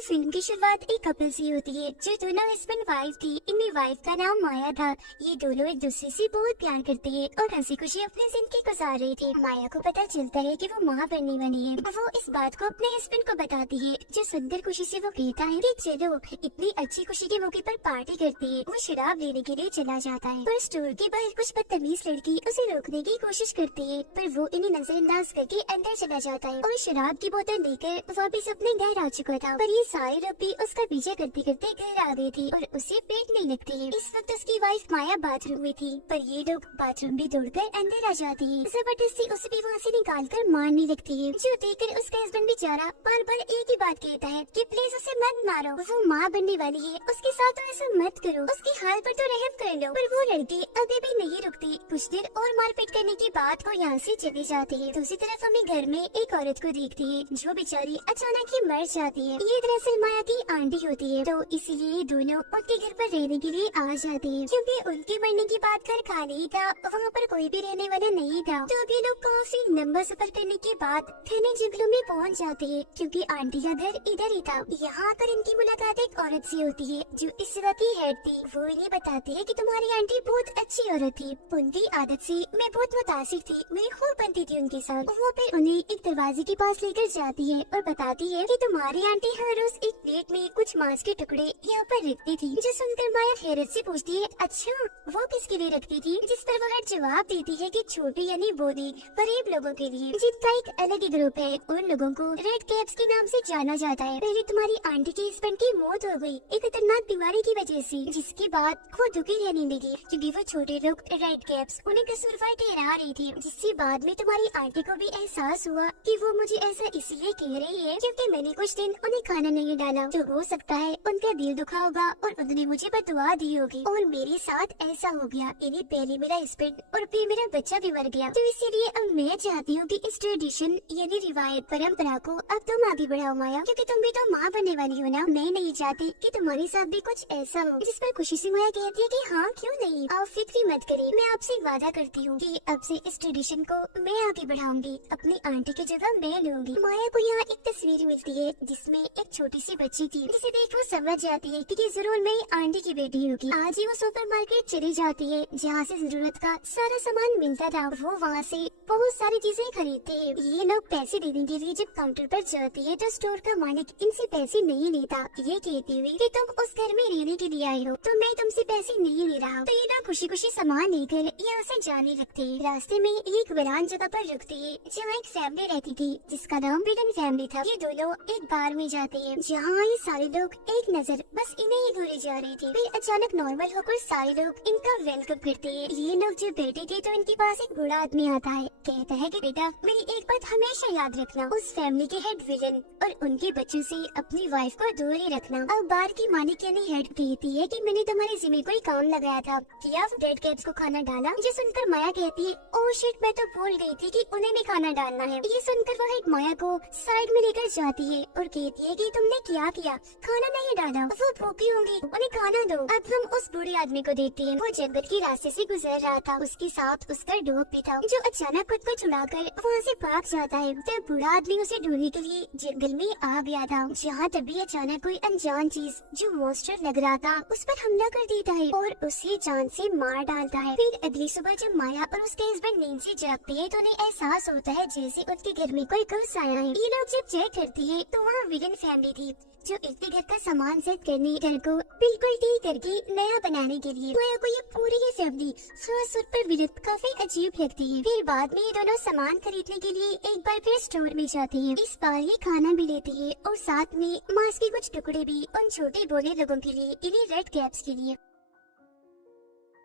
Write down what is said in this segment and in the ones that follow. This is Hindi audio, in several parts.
फिल्म की शुरुआत एक कपल से होती है जो दोनों हस्बैंड वाइफ थी। इनमें वाइफ का नाम माया था। ये दोनों एक दूसरे से बहुत प्यार करते हैं और हंसी खुशी अपनी जिंदगी गुजार रहे थे। माया को पता चलता है कि वो माँ बनने वाली है। वो इस बात को अपने हस्बैंड को बताती है, जो सुनकर खुशी से वो कहता है कि चलो इतनी अच्छी खुशी के मौके पर पार्टी करते हैं। वो शराब लेने के लिए चला जाता है, पर स्टोर के बाहर कुछ बदतमीज लड़की उसे रोकने की कोशिश करती है, पर वो इन्हें नजरअंदाज करके अंदर चला जाता है और शराब की बोतल लेकर वापिस अपने घर आ चुका था। पर ये सारे लोग भी उसका पीछा करते करते घर आ गए थे और उसे पेट नहीं लगती है। इस वक्त उसकी वाइफ माया बाथरूम में थी, पर ये लोग बाथरूम भी दौड़कर अंदर आ जाते हैं। जबरदस्ती उसे भी वहाँ से निकाल कर मारने लगती है, जो देखकर उसका हस्बैंड बेचारा बार बार एक ही बात कहता है कि प्लीज उसे मत मारो, वो माँ बनने वाली है, उसके साथ तो ऐसा मत करो, उसकी हाल पर तो रहम कर लो। पर वो लड़की अभी भी नहीं रुकती। कुछ देर और मारपीट करने के बाद वो यहाँ से चले जाते हैं। दूसरी तरफ हमें घर में एक औरत को देखती है जो बेचारी अचानक ही मर जाती है। ये दरअसल माया की आंटी होती है, तो इसलिए दोनों उनके घर पर रहने के लिए आ जाते हैं, क्योंकि उनके मरने के बाद घर खाली ही था, वहाँ पर कोई भी रहने वाला नहीं था। तो अभी लोग काफी लंबा सफर करने के बाद घने जंगलों में पहुँच जाते हैं, क्योंकि आंटी का घर इधर ही था। यहाँ पर इनकी मुलाकात एक औरत से होती है जो इस जगह की हेड थी। वो इन्हें बताती है कि तुम्हारी आंटी बहुत अच्छी औरत थी, उनकी आदत से मैं बहुत मुतासिर थी, मेरी खूब बनती थी उनके साथ। वो फिर उन्हें एक दरवाजे के पास लेकर जाती है और बताती है कि तुम्हारी आंटी हर रोज एक प्लेट में कुछ मांस के टुकड़े यहाँ पर रखती थी। जो सुनकर माया हैरत से पूछती है, अच्छा वो किसके लिए रखती थी? जिस पर वो जवाब देती है कि छोटे यानी बोली गरीब लोगों के लिए, जिनका एक अलग ही ग्रुप है। उन लोगों को रेड कैप्स के नाम से जाना जाता है। पहले तुम्हारी आंटी के हस्बैंड की मौत हो गई एक खतरनाक बीमारी की वजह से, जिसके बाद वो दुखी रहने लगी क्योंकि वो छोटे लोग रेड कैप्स उन्हें कसूरवार ठहरा रही थी। जिससे बाद में तुम्हारी आंटी को भी एहसास हुआ कि वो मुझे ऐसा इसलिए कह रही है क्योंकि मैंने कुछ दिन उन्हें खाना नहीं डाला। तो हो सकता है उनका दिल दुखा होगा और उन्होंने मुझे बददुआ दी होगी और मेरे साथ ऐसा हो गया। इन्हें पहले मेरा हस्बैंड और फिर मेरा बच्चा भी मर गया। तो इसीलिए अब मैं चाहती हूँ कि इस ट्रेडिशन यानी रिवायत परंपरा को अब तुम आगे बढ़ाओ माया, क्योंकि तुम भी तो माँ बनने वाली हो ना। मैं नहीं चाहती कि तुम्हारे साथ भी कुछ ऐसा हो। जिस पर खुशी से माया कहती है कि हाँ क्यों नहीं, आप फिक्र मत करिए, मैं आपसे वादा करती हूँ कि अब से इस ट्रेडिशन को मैं आगे बढ़ाऊंगी, अपनी आंटी की जगह मैं लूंगी। माया को यहाँ एक तस्वीर मिलती है जिसमें एक छोटी सी बच्ची थी, जिसे देख वो समझ जाती है कि ये जरूर मेरी आंटी की बेटी होगी। आज ही वो सुपरमार्केट चली जाती है जहाँ से जरूरत का सारा सामान मिलता था। वो वहाँ से बहुत सारी चीजें खरीदते हैं। ये लोग पैसे देने के लिए जब काउंटर पर जाते हैं तो स्टोर का मालिक इनसे पैसे नहीं लेता, ये कहते हुए कि तुम उस घर में रहने के लिए आए हो तो मैं तुमसे पैसे नहीं ले रहा। तो ये लोग खुशी खुशी सामान लेकर यहाँ से जाने लगते हैं। रास्ते में एक वीरान जगह पर रुकते हैं जहाँ एक फैमिली रहती थी जिसका नाम बिडन फैमिली था। ये दोनों एक बार में जाते हैं जहाँ ये सारे लोग एक नजर बस इन्हें ही घूरे जा रहे थे। फिर अचानक नॉर्मल होकर सारे लोग इनका वेलकम करते हैं। ये लोग जब बैठे थे तो इनके पास एक बूढ़ा आदमी आता है, कहता है कि बेटा मेरी एक बात हमेशा याद रखना, उस फैमिली के हेड विलन और उनके बच्चों से अपनी वाइफ को दूर ही रखना। अब बार की मालिक यानी हेड कहती है कि मैंने तुम्हारे जिम्मे कोई काम लगाया था, किया डेड कैट्स को खाना डाला? ये सुनकर माया कहती है, ओह शिट मैं तो भूल गई थी कि उन्हें भी खाना डालना है। ये सुनकर वो हेड माया को साइड में लेकर जाती है और कहती है कि तुमने क्या किया, खाना नहीं डाला, वो भूखी होंगी, उन्हें खाना दो। अब हम उस बूढ़े आदमी को देखते हैं। वो जंगल के रास्ते से गुजर रहा था, उसके साथ उसका डॉग भी था जो अचानक खुद को छुड़ाकर वहाँ से भाग जाता है। तब बूढ़ा आदमी उसे ढूंढने के लिए जंगल में आ गया था, जहाँ तभी अचानक कोई अनजान चीज जो मॉन्स्टर लग रहा था उस पर हमला कर देता है और उसे जान से मार डालता है। फिर अगली सुबह जब माया और उसके हस्बैंड नींद से जागते हैं तो उन्हें एहसास होता है जैसे उनके घर में कोई घुस आया है। ये लोग जब चेक करते हैं तो वहाँ विलन फैमिली थी जो इनके घर का सामान सेट करने, घर को बिल्कुल ठीक करके नया बनाने के लिए। माया को ये पूरी ही फैमिली खास तौर पर विलन काफी अजीब लगती है। फिर बाद में ये दोनों सामान खरीदने के लिए एक बार फिर स्टोर में जाते हैं। इस बार ये खाना भी लेते हैं और साथ में मांस के कुछ टुकड़े भी उन छोटे बोले लोगों के लिए, इन्हें रेड कैप्स के लिए।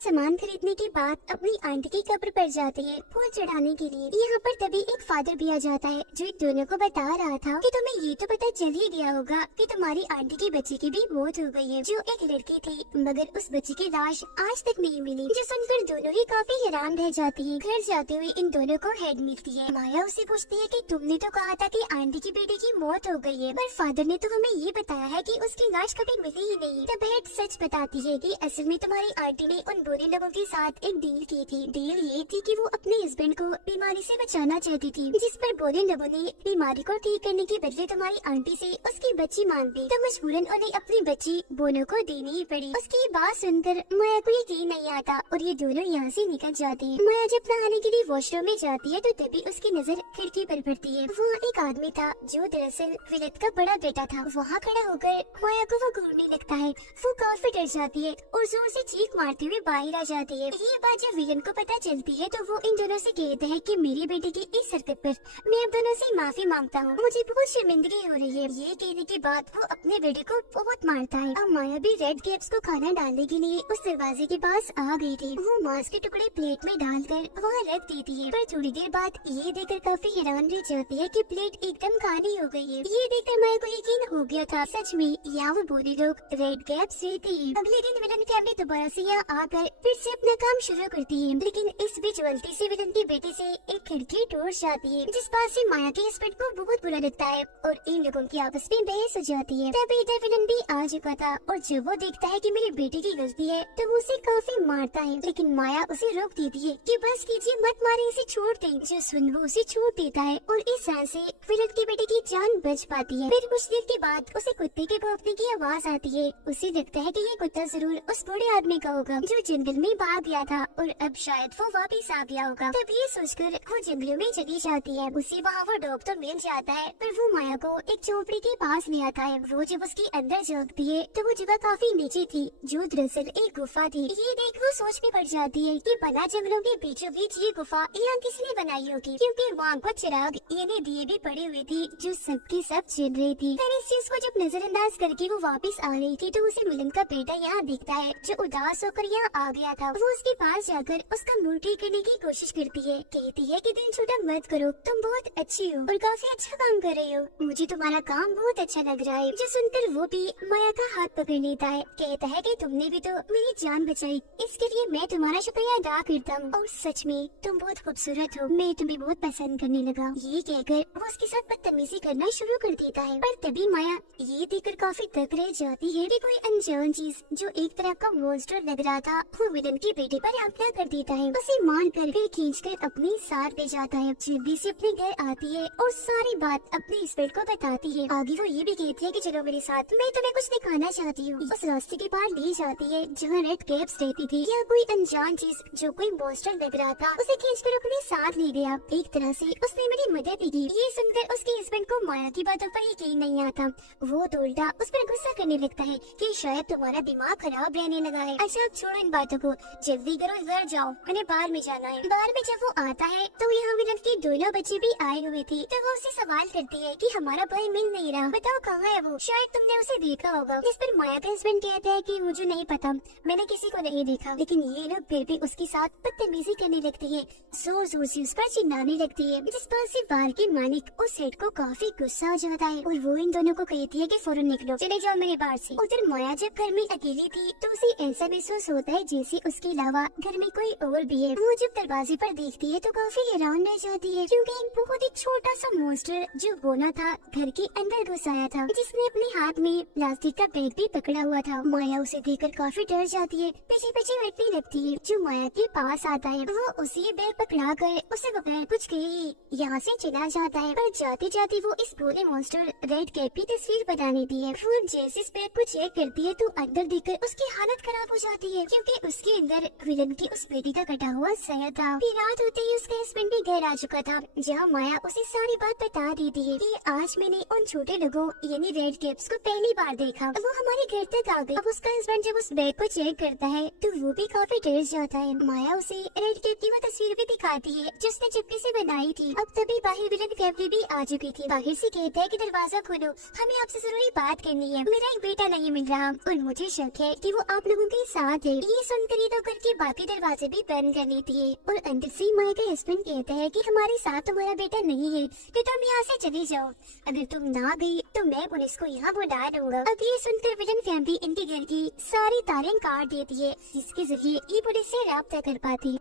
सामान खरीदने के बाद अपनी आंटी की कब्र पर जाते हैं फूल चढ़ाने के लिए। यहाँ पर तभी एक फादर भी आ जाता है जो इन दोनों को बता रहा था कि तुम्हें ये तो पता चल ही गया होगा कि तुम्हारी आंटी के बच्चे की भी मौत हो गई है, जो एक लड़की थी, मगर उस बच्चे की लाश आज तक नहीं मिली। जो सुनकर दोनों ही काफी हैरान रह जाती है। घर जाते हुए इन दोनों को हेड मिलती है। माया उसे पूछती है कि तुमने तो कहा था कि आंटी की बेटे की मौत हो गई है, पर फादर ने तो हमें ये बताया है कि उसकी लाश कभी मिली ही नहीं। तब हेड सच बताती है कि असल में तुम्हारी आंटी ने उन दोनों लोगों के साथ एक डील की थी। डील ये थी कि वो अपने हस्बैंड को बीमारी से बचाना चाहती थी, जिस पर दोनों लोगों ने बीमारी को ठीक करने के बदले तुम्हारी आंटी से उसकी बच्ची मांग ली, तो मजबूरन उन्हें अपनी बच्ची बोनो को देनी ही पड़ी। उसकी ये बात सुनकर माया को यकीन नहीं आता और ये दोनों यहाँ से निकल जाते हैं। माया जब नहाने के लिए वॉशरूम में जाती है तो तभी उसकी नजर खिड़की पर पड़ती है। वहाँ एक आदमी था जो दरअसल विलत का बड़ा बेटा था। वहाँ खड़ा होकर माया को वो घूरने लगता है। वो काफी डर जाती है और जोर से चीख मारते हुए बाहर आ जाती है। ये बात जब विलन को पता चलती है तो वो इन दोनों से कहता है कि मेरी बेटी की इस हरकत पर मैं अब दोनों से माफी मांगता हूँ, मुझे बहुत शर्मिंदगी हो रही है। ये कहने के बाद वो अपने बेटे को बहुत मारता है। अब माया भी रेड कैप्स को खाना डालने के लिए उस दरवाजे के पास आ गई थी। वो मांस के टुकड़े प्लेट में डालकर वहाँ रख देती है, पर थोड़ी देर बाद ये देखकर काफी हैरान रह जाती है कि प्लेट एकदम खाली हो गई है। ये देखकर माया को यकीन हो गया था सच में यहाँ वो बुरे लोग रेड कैप्स रहते हैं। अगले दिन विलन फैमिली दोबारा से यहाँ आकर फिर से अपना काम शुरू करती है, लेकिन इस बीच गलती से विलन के बेटे से एक खिड़की टूट जाती है, जिस बात से माया के हस्बैंड को बहुत बुरा लगता है और इन लोगों की आपस में बहस हो जाती है। तभी इधर विलन भी आ चुका था और जब वो देखता है कि मेरे बेटे की गलती है तो वो उसे काफी मारता है, लेकिन माया उसे रोक देती है कि बस कीजिए, मत मारे, इसे छोड़ दें। जो सुन वो उसे छोड़ देता है और इस तरह से विलन के बेटे की जान बच पाती है। फिर कुछ देर के बाद उसे कुत्ते के भौंकने की आवाज आती है। उसे लगता है कि ये कुत्ता जरूर उस बूढ़े आदमी का होगा जो जंगल में भाग गया था और अब शायद वो वापस आ गया होगा। तब ये सोचकर वो जंगलों में चली जाती है। उसे वहाँ वो डॉग तो मिल जाता है, पर वो माया को एक झोपड़ी के पास ले आता है। वो जब उसके अंदर झांकती है तो वो जगह काफी नीचे थी, जो दरअसल एक गुफा थी। ये देख वो सोच में पड़ जाती है कि बना जंगलों के बीचों बीच ये गुफा यहाँ किसने बनाई होगी, क्योंकि वहाँ पर चिराग यानी दिए भी पड़ी हुई थी जो सबकी सब चिल रही थी। फिर इस चीज को जब नजरअंदाज करके वो वापस आ रही थी तो उसे मिलन का बेटा यहाँ दिखता है जो उदास होकर यहाँ आ गया था। वो उसके पास जाकर उसका मूड ठीक करने की कोशिश करती है। कहती है कि दिल छोटा मत करो, तुम बहुत अच्छी हो और काफी अच्छा काम कर रही हो, मुझे तुम्हारा काम बहुत अच्छा लग रहा है। जो सुनकर वो भी माया का हाथ पकड़ लेता है। कहता है कि तुमने भी तो मेरी जान बचाई, इसके लिए मैं तुम्हारा शुक्रिया अदा करता हूँ और सच में तुम बहुत खूबसूरत हो, मैं तुम्हें बहुत पसंद करने लगा। ये कहकर वो उसके साथ बदतमीजी करना शुरू कर देता है। पर तभी माया ये देखकर काफी तक रह जाती है कि कोई अनजान चीज जो एक तरह का मॉन्स्टर लग रहा था वो विलन के बेटे पर हमला कर देता है। उसे मार कर फिर खींचकर अपने साथ ले जाता है। जल्दी से अपने घर आती है और सारी बात अपने हस्बैंड को बताती है। आगे वो ये भी कहती है कि चलो मेरे साथ, मैं तुम्हें कुछ दिखाना चाहती हूँ। उस रास्ते के पार ले जाती है जहाँ रेड कैप्स रहती थी। या कोई अनजान चीज जो कोई मॉन्स्टर लग रहा था उसे खींचकर अपने साथ ले गया। एक तरह से उसने मेरी मदद की। ये सुनकर उसके हस्बैंड को माया की बातों पर यकीन नहीं आता। वो तो उल्टा उस पर गुस्सा करने लगता है कि शायद तुम्हारा दिमाग खराब रहने लगा है। अच्छा अब छोड़ो इन बातों को, जल्दी करो घर जाओ, मैंने बाहर में जाना है। बाहर में जब वो आता है तो यहाँ विलन के दोनों बच्चे भी आए हुए थे। तो वो उसे सवाल करती है कि हमारा भाई मिल नहीं रहा, बताओ कहाँ है वो, शायद तुमने उसे देखा होगा। जिस पर माया का हस्बैंड कहता है कि मुझे नहीं पता, मैंने किसी को नहीं देखा। लेकिन ये लोग फिर भी उसके साथ बदतमीजी करने लगती है, जोर जोर से उस पर चिल्लाने लगती है। जिस पर से बाहर के मालिक उस सेठ को काफी गुस्सा हो जाता है और वो इन दोनों को कहती है कि फौरन निकलो, चले जाओ मेरे बाहर से। उधर माया जब घर में अकेली थी तो उसे ऐसा महसूस होता है जैसे उसके अलावा घर में कोई और भी है। वो जब दरवाजे पर देखती है तो काफी हैरान रह जाती है, क्योंकि एक बहुत ही छोटा सा मॉन्स्टर जो बोना था घर के अंदर घुस आया था, जिसने अपने हाथ में प्लास्टिक का बैग भी पकड़ा हुआ था। माया उसे देखकर काफी डर जाती है, पीछे पीछे हटने लगती है। जो माया के पास आता है वो उसे बैग पकड़ा कर उसे बगैर कुछ कहे यहाँ से चला जाता है। पर जाते जाते वो इस पूरे मॉन्स्टर रेड कैप की तस्वीर बना लेती है। वो जैसे इस बैग को चेक करती है तो अंदर देखकर उसकी हालत खराब हो जाती है, क्योंकि उसके अंदर विलन की उस बेटी का कटा हुआ सर था। फिर रात होते ही उसका हस्बैंड भी घर आ चुका था, जहाँ माया उसे सारी बात बता देती है कि आज मैंने उन छोटे लोगों यानी रेड कैप्स को पहली बार देखा। वो हमारे घर तक आ गए। अब उसका हस्बैंड जब उस बैग को चेक करता है तो वो भी काफी डर जाता है। माया उसे रेड कैप की वो तस्वीर भी दिखाती है जिसने चुपके से बनाई थी। अब तभी बाहर विलन फैमिली भी आ चुकी थी। बाहर से कहता है कि दरवाजा खोलो, हमें आपसे जरूरी बात करनी है, मेरा एक बेटा नहीं मिल रहा और मुझे शक है कि वो आप लोगों के साथ है। ये सुनकर ये तो घर के बाकी दरवाजे भी बंद कर लेती है और अंदर से माया का हस्बैंड कहता है कि हमारे साथ तुम्हारा बेटा नहीं है, कि तुम यहाँ से चली जाओ, अगर तुम ना गई तो मैं पुलिस को यहाँ बुला लूंगा। अब ये सुनकर विलन फैमिली इनके घर की सारी तारें काट देती है, जिसके जरिए ये पुलिस से राब्ता कर पाती।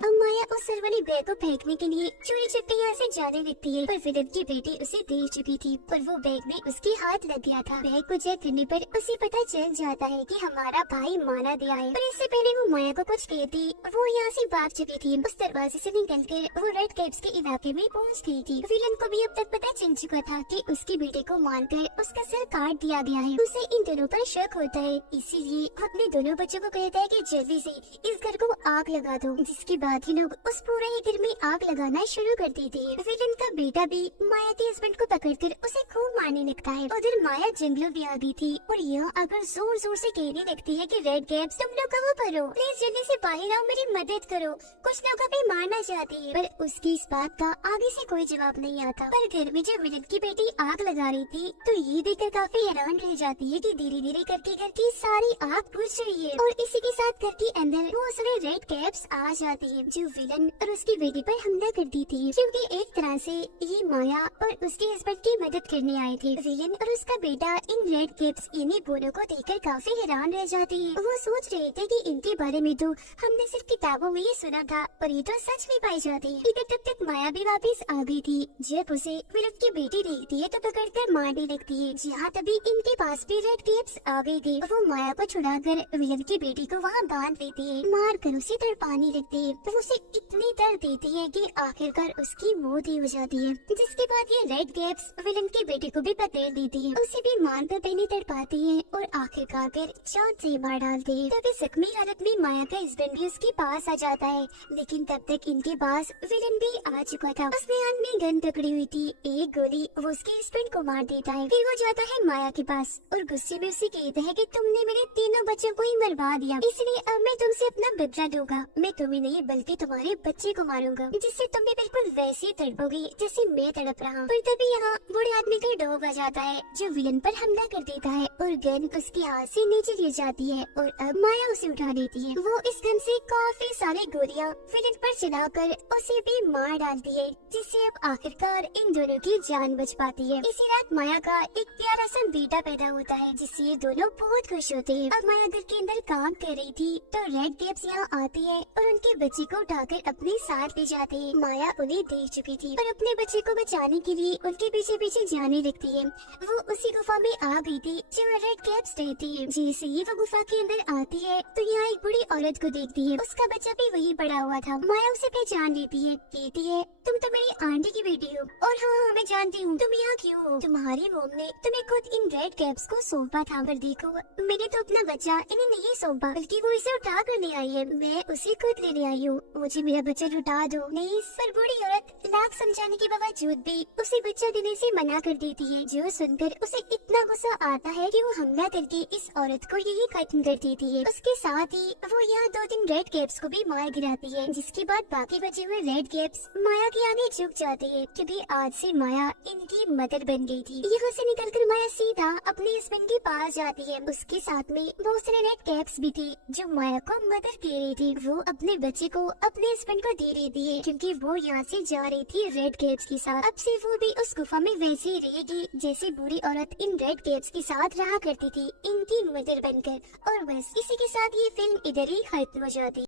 अब माया उस सर वाली बैग को फेंकने के लिए चोरी छुपके यहाँ से जाने लगती है, पर विलन की बेटी उसे देख चुकी थी और वो बैग में उसके हाथ लग गया था। बैग को चेक करने पर उसे पता चल जाता है कि हमारा भाई माना दिया है, पर इससे पहले वो माया को कुछ कहती वो यहाँ से भाग चुकी थी। उस दरवाजे से निकलकर वो रेड कैप्स के इलाके में पहुँच गई थी। विलन को भी अब तक पता चल चुका था कि उसकी बेटे को मारकर उसका सर काट दिया गया है। उसे इन दोनों पर शक होता है, इसीलिए अपने दोनों बच्चों को कहता है कि जल्दी से इस घर को आग लगा दो, जिसके बाद ही लोग उस पूरे ही घर में आग लगाना शुरू कर देते हैं। विलन का बेटा भी माया के हस्बैंड को पकड़कर उसे खूब मारने लगता है। उधर माया जंगलों में आ गई थी और यहाँ आकर जोर जोर से कहने लगती है कि रेड कैप्स तुम लोग कहाँ पर हो, प्लीज जल्दी से बाहर आओ, मेरी मदद करो, कुछ लोग हमें मारना चाहते हैं। पर उसकी इस बात का आगे से कोई जवाब नहीं आता। पर घर में जब विलन की बेटी आग लगा रही थी तो ये देखकर काफी हैरान रह जाती है कि धीरे धीरे करके घर की सारी आग बुझ रही है और इसी के साथ घर के अंदर वो सारे रेड कैप्स आ जाती है जो विलन और उसकी बेटी पर हमला करती थी, क्योंकि एक तरह से ये माया और उसके हस्बैंड की मदद करने आए थे। विलन और उसका बेटा इन रेड कैप्स इन्हीं बोलों को देखकर काफी हैरान रह जाते हैं। वो सोच रहे थे कि इनके बारे में तो हमने सिर्फ किताबों में ही सुना था, पर ये तो सच में पाई जाती है। इधर तब तक माया भी वापस आ गई थी। जब उसे विलन की बेटी देखती है तो पकड़कर मारने लगती है। जहाँ तभी इनके पास भी रेड कैप्स आ गई थी। वो माया को छुड़ाकर विलन की बेटी को वहाँ बांध लेती है, मार कर उसे तड़पाने लगती है। तो उसे इतनी दर्द देती है कि आखिरकार उसकी मौत ही हो जाती है। जिसके बाद ये रेड कैप्स विलन की बेटी को भी पकड़ देती है, उसे भी मार कर पहले तड़पाती है और आखिरकार कर जान से मार डालती है। तभी जख्मी हालत में माया का हस्बैंड भी उसके पास आ जाता है, लेकिन तब तक इनके पास विलन भी आ चुका था। उसने हाथ में गन पकड़ी हुई थी, एक गोली वो उसके हस्बैंड को मार देता है। फिर वो जाता है माया के पास और गुस्से में उसे कहता है कि तुमने मेरे तीनों बच्चों को ही मरवा दिया, इसलिए अब मैं तुमसे अपना बदला दूंगा। मैं तुम्हें नहीं बल्कि तुम्हारे बच्चे को मारूंगा, जिससे तुम भी बिल्कुल वैसे ही तड़पोगी जैसे मैं तड़प रहा हूँ। पर तभी यहाँ बूढ़े आदमी का डॉग आ जाता है जो विलन पर हमला कर देता है और गन उसके हाथ से नीचे गिर जाती है और अब माया उसे उठा लेती है। वो इस गन से काफी सारी गोलियां विलन पर चलाकर उसे भी मार डालती है, जिससे अब आखिरकार इन दोनों की जान बच पाती है। इसी रात माया का एक प्यारा सा बेटा पैदा होता है, जिससे ये दोनों बहुत खुश होते हैं। अब माया घर के अंदर काम कर रही थी तो रेड कैप्स यहाँ आती है और उनके बच्चे को उठाकर अपने साथ ले जाते हैं। माया उन्हें देख चुकी थी और अपने बच्चे को बचाने के लिए उनके पीछे पीछे जाने लगती है। वो उसी गुफा में आ गई थी जहाँ रेड कैप्स रहती है। जैसे ही वो गुफा के अंदर आती है तो यहाँ एक बूढ़ी औरत को देखती है, उसका बच्चा भी वही पड़ा हुआ था। माया उसे पहचान लेती है, कहती है तुम तो मेरी आंटी की बेटी हो। और हाँ, मैं जानती हूँ तुम यहाँ क्यों हो, तुम्हारी मॉम ने तुम्हें खुद इन रेड कैप्स को सौंपा था। पर देखो, मैंने तो अपना बच्चा इन्हें नहीं सौंपा, बल्कि वो इसे उठा कर ले आई है। मैं उसे खुद लेने आई हूँ, मुझे मेरा बच्चा लुटा दो। नहीं, पर बूढ़ी औरत लाख समझाने के बावजूद भी उसे बच्चा देने से मना कर देती है, जो सुनकर उसे इतना गुस्सा आता है कि वो हमला करके इस औरत को यही खत्म कर देती है। उसके साथ ही वो यहाँ 2-3 रेड कैप्स को भी मार गिराती है, जिसके बाद बाकी बचे हुए रेड कैप्स माया के आगे झुक जाते हैं, क्योंकि आज से माया इनकी मदर बन गई थी। यहाँ से निकलकर माया सीधा अपने हस्बैंड के पास जाती है। उसके साथ में बहुत सारे रेड कैप्स भी थे जो माया को मदद दे रही थी। वो अपने बच्चे को अपने हस्बैंड को दे रही थी, क्योंकि वो यहाँ से जा रही थी रेड कैप्स के साथ। अब से वो भी उस गुफा में वैसे ही रहेगी जैसे बूढ़ी औरत इन रेड कैप्स के साथ रहा करती थी, इनकी मदर बनकर। और बस इसी के साथ ये फिल्म इधर ही खत्म हो जाती।